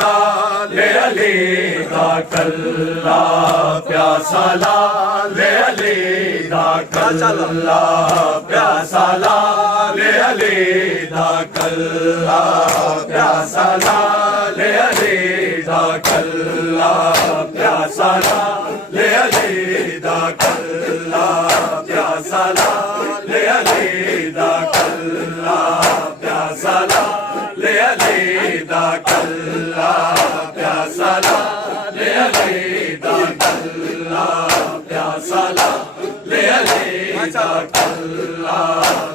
लाल अली दा कल्ला प्यासा लाल अली दा कल्ला प्यासा लाल अली दा कल्ला प्यासा लाल अली दा कल्ला प्यासा लाल अली दा कल्ला प्यासा लाल अली दा कल्ला प्यासा लाल अली दा कल्ला प्यासा लाल अली दा कल्ला प्यासा लाल अली दा कल्ला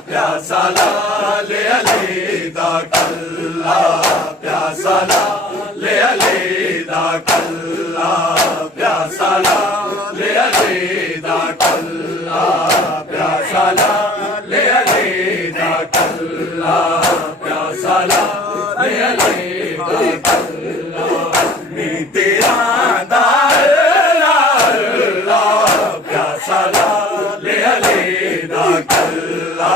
प्यासा लाल अली दा कल्ला प्यासा लाल अली दा कल्ला प्यासा लाल अली दा कल्ला प्यासा लाल अली दा कल्ला प्यासा लाल अली दा कल्ला मी तेरा दाल्ला प्यासा लाल अली दा कल्ला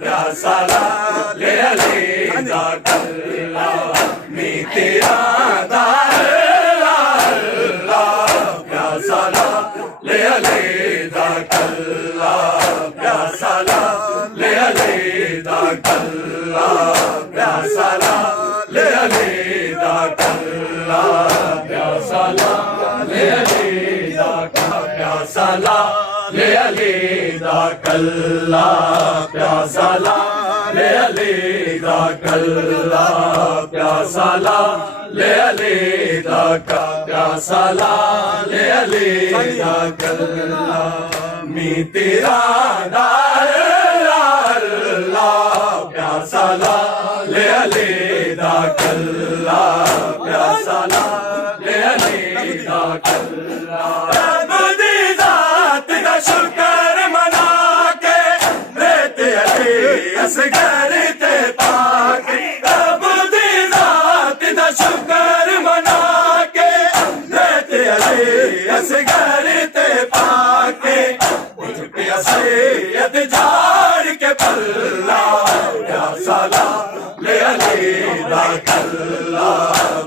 प्यासा लाल अली दा कल्ला मी तेरा दाल्ला प्यासा लाल अली दा कल्ला प्यासा लाल अली दा कल्ला प्यासा लाल अली दा कल्ला प्यासा लाल अली दा प्यासा लाल अली दा कल्ला प्यासा लाल अली दा कल्ला प्यासा लाल अली दा प्यासा लाल अली दा कल्ला मी तेरा दाल्ला प्यासा लाल अली दा कल्ला प्यासा लाल अली दा कल्ला बुदी जात दा शुक्र मना के देते अली असगर ते पाके बुदी जात दा शुक्र मना के देते अली असगर ते पाके सैयद झाड़ के पल्ला प्यासा लाल अली दा कल्ला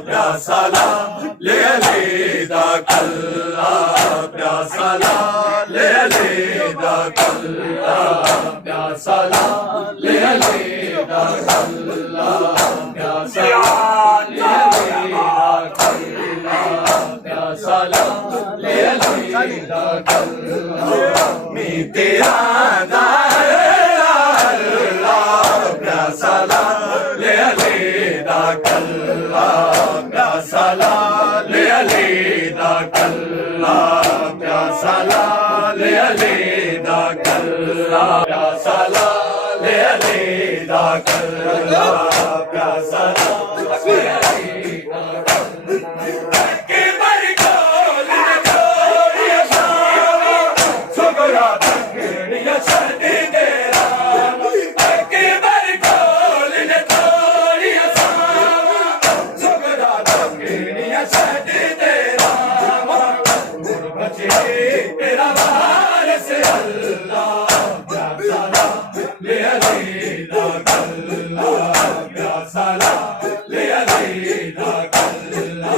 प्यासा लाल अली दा कल्ला प्यासा लाल अली दा कल्ला प्यासा लाल अली दा कल्ला प्यासा लाल अली दा कल्ला प्यासा लाल अली दा कल्ला मी तेरा दाल्ला प्यासा लाल अली दा कल्ला प्यासा लाल अली दा कल्ला प्यासा लाल अली दा कल्ला प्यासा लाल अली दा कल्ला प्यासा लाल अली दा कल्ला के बर गोल छोड़िया शावा सुगरा तकड़िया छड़ी तेरा के बर गोल छोड़िया शावा सुगरा तकड़िया छड़ी तेरा बचे तेरा वारिस अल्लाह प्यासा लाल अली दा कल्ला प्यासा लाल अली दा कल्ला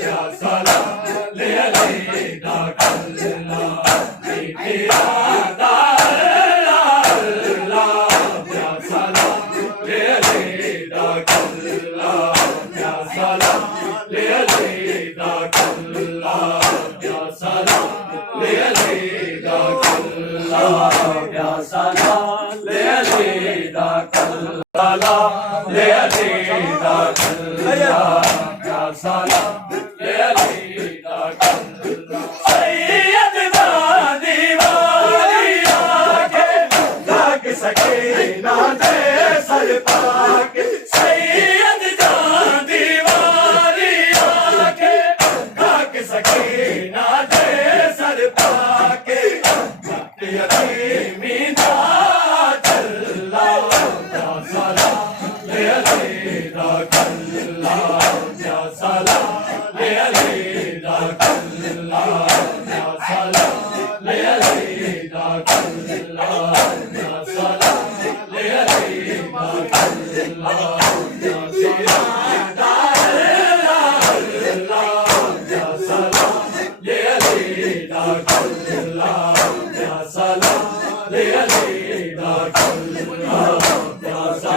प्यासा लाल अली दा कल्ला तेरा दाल्ला प्यासा लाल अली दा कल्ला प्यासा लाल अली दा कल्ला प्यासा लाल अली दा कल्ला प्यासा लाल अली दा कल्ला लाल अली दा कल्ला प्यासा लाल अली दा कल्ला सैयद दा दीवारी आके जाग सके ना दे सर पाके सैयद दा दीवारी आके जाग सके ना दे सर पाके यतीमी दा प्यासा ले अली दा कल्ला प्यासा ले अली दा कल्ला प्यासा ले अली दा कल्ला प्यासा ले अली दा कल्ला प्यासा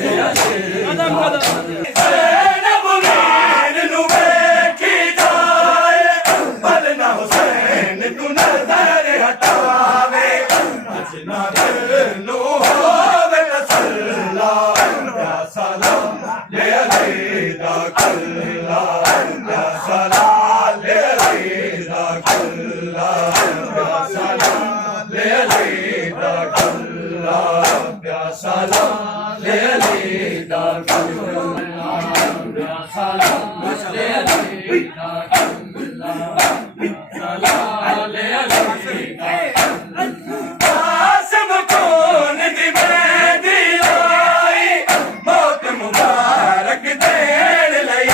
ले अली कदम हुसैन तू नजर हटावे अजना दिल नो होवे तसल्ला प्यासा ले अली दा कल्ला प्यासा ले अली दा कल्ला प्यासा ले अली दा कल्ला प्यासा ले अली दा कल्ला प्यासा ले अली दा कल्ला आसम कौन दी आई मौत मुबारक देन लई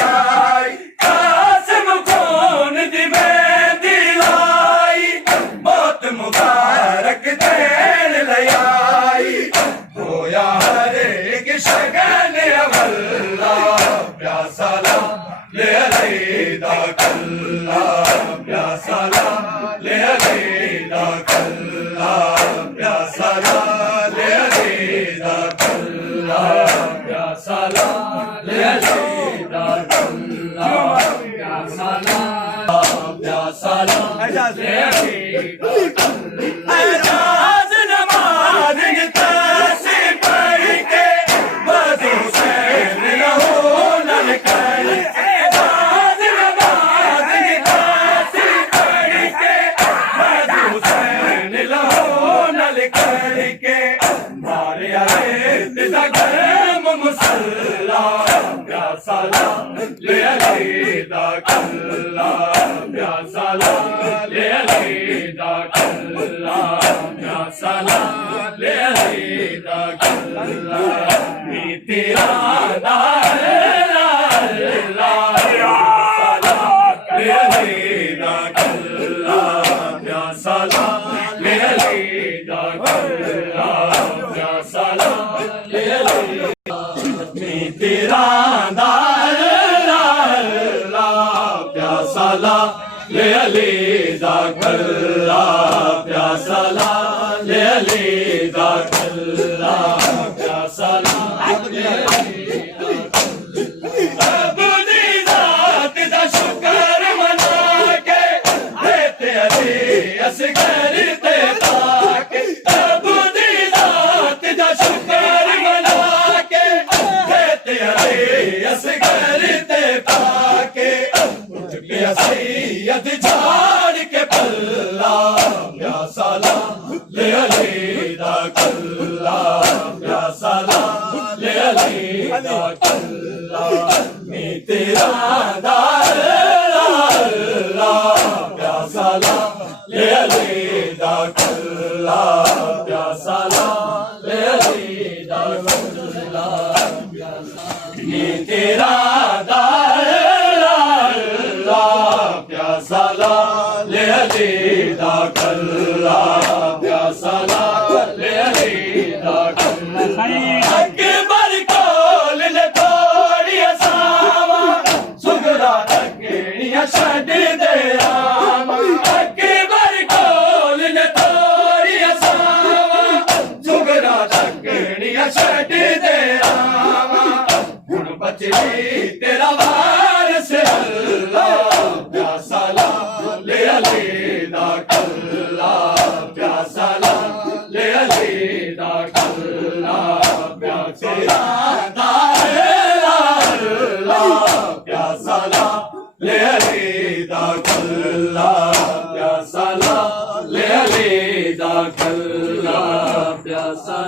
आसम कौन दी आई मौत मुबारक देन लई होया हर एक शगन अवल्ला प्यासा ले अली दा कल्ला प्यासा ले अली दा कल्ला प्यासा ले अली दा कल्ला प्यासा ले अली दा कल्ला प्यासा प्यासा ले अली दा कल्ला अजाज नमाज तैसी पढ़ के बस हुसैन लहू न कर मुसल्ला प्यासा ले अली दा कल्ला प्यासा ले अली दा कल्ला प्यासा ले अली दा कल्ला नी तेरा ला ले अली दा कल्ला प्यासा ले अली दा कल्ला प्यासा ले अली तेरा प्यासा ले अली दा कल्ला प्यासा ले अली दा कल्ला प्यासा ले अली अपनी जात दा शुक्र मना के देते अली असगर ते ताके अपनी जात दा शुक्र मना के देते अली असगर ते ताके उठ गया सैयद झाड़ के पल्ला प्यासा ले अली दा कल्ला प्यासा ले अली दा कल्ला नी तेरा प्यासा ले अली दा कल्ला प्यासा ले अली दा कल्ला नी तेरा प्यासा ले अली दा कल्ला प्यासा ले अली दा कल्ला अकबर कोल ने थोड़ी सावा सुगरा तकड़ियां छड़ दे रामा अकबर कोल ने थोड़ी सावा सुगरा तकड़ियां छड़ दे रामा हुन बचली तेरा वारस अल्लाह प्यासा ले अली दा कल्ला प्यासा ले अली दा कल्ला प्यासा प्यासा ले अली दा कल्ला प्यासा ले अली दा कल्ला प्यासा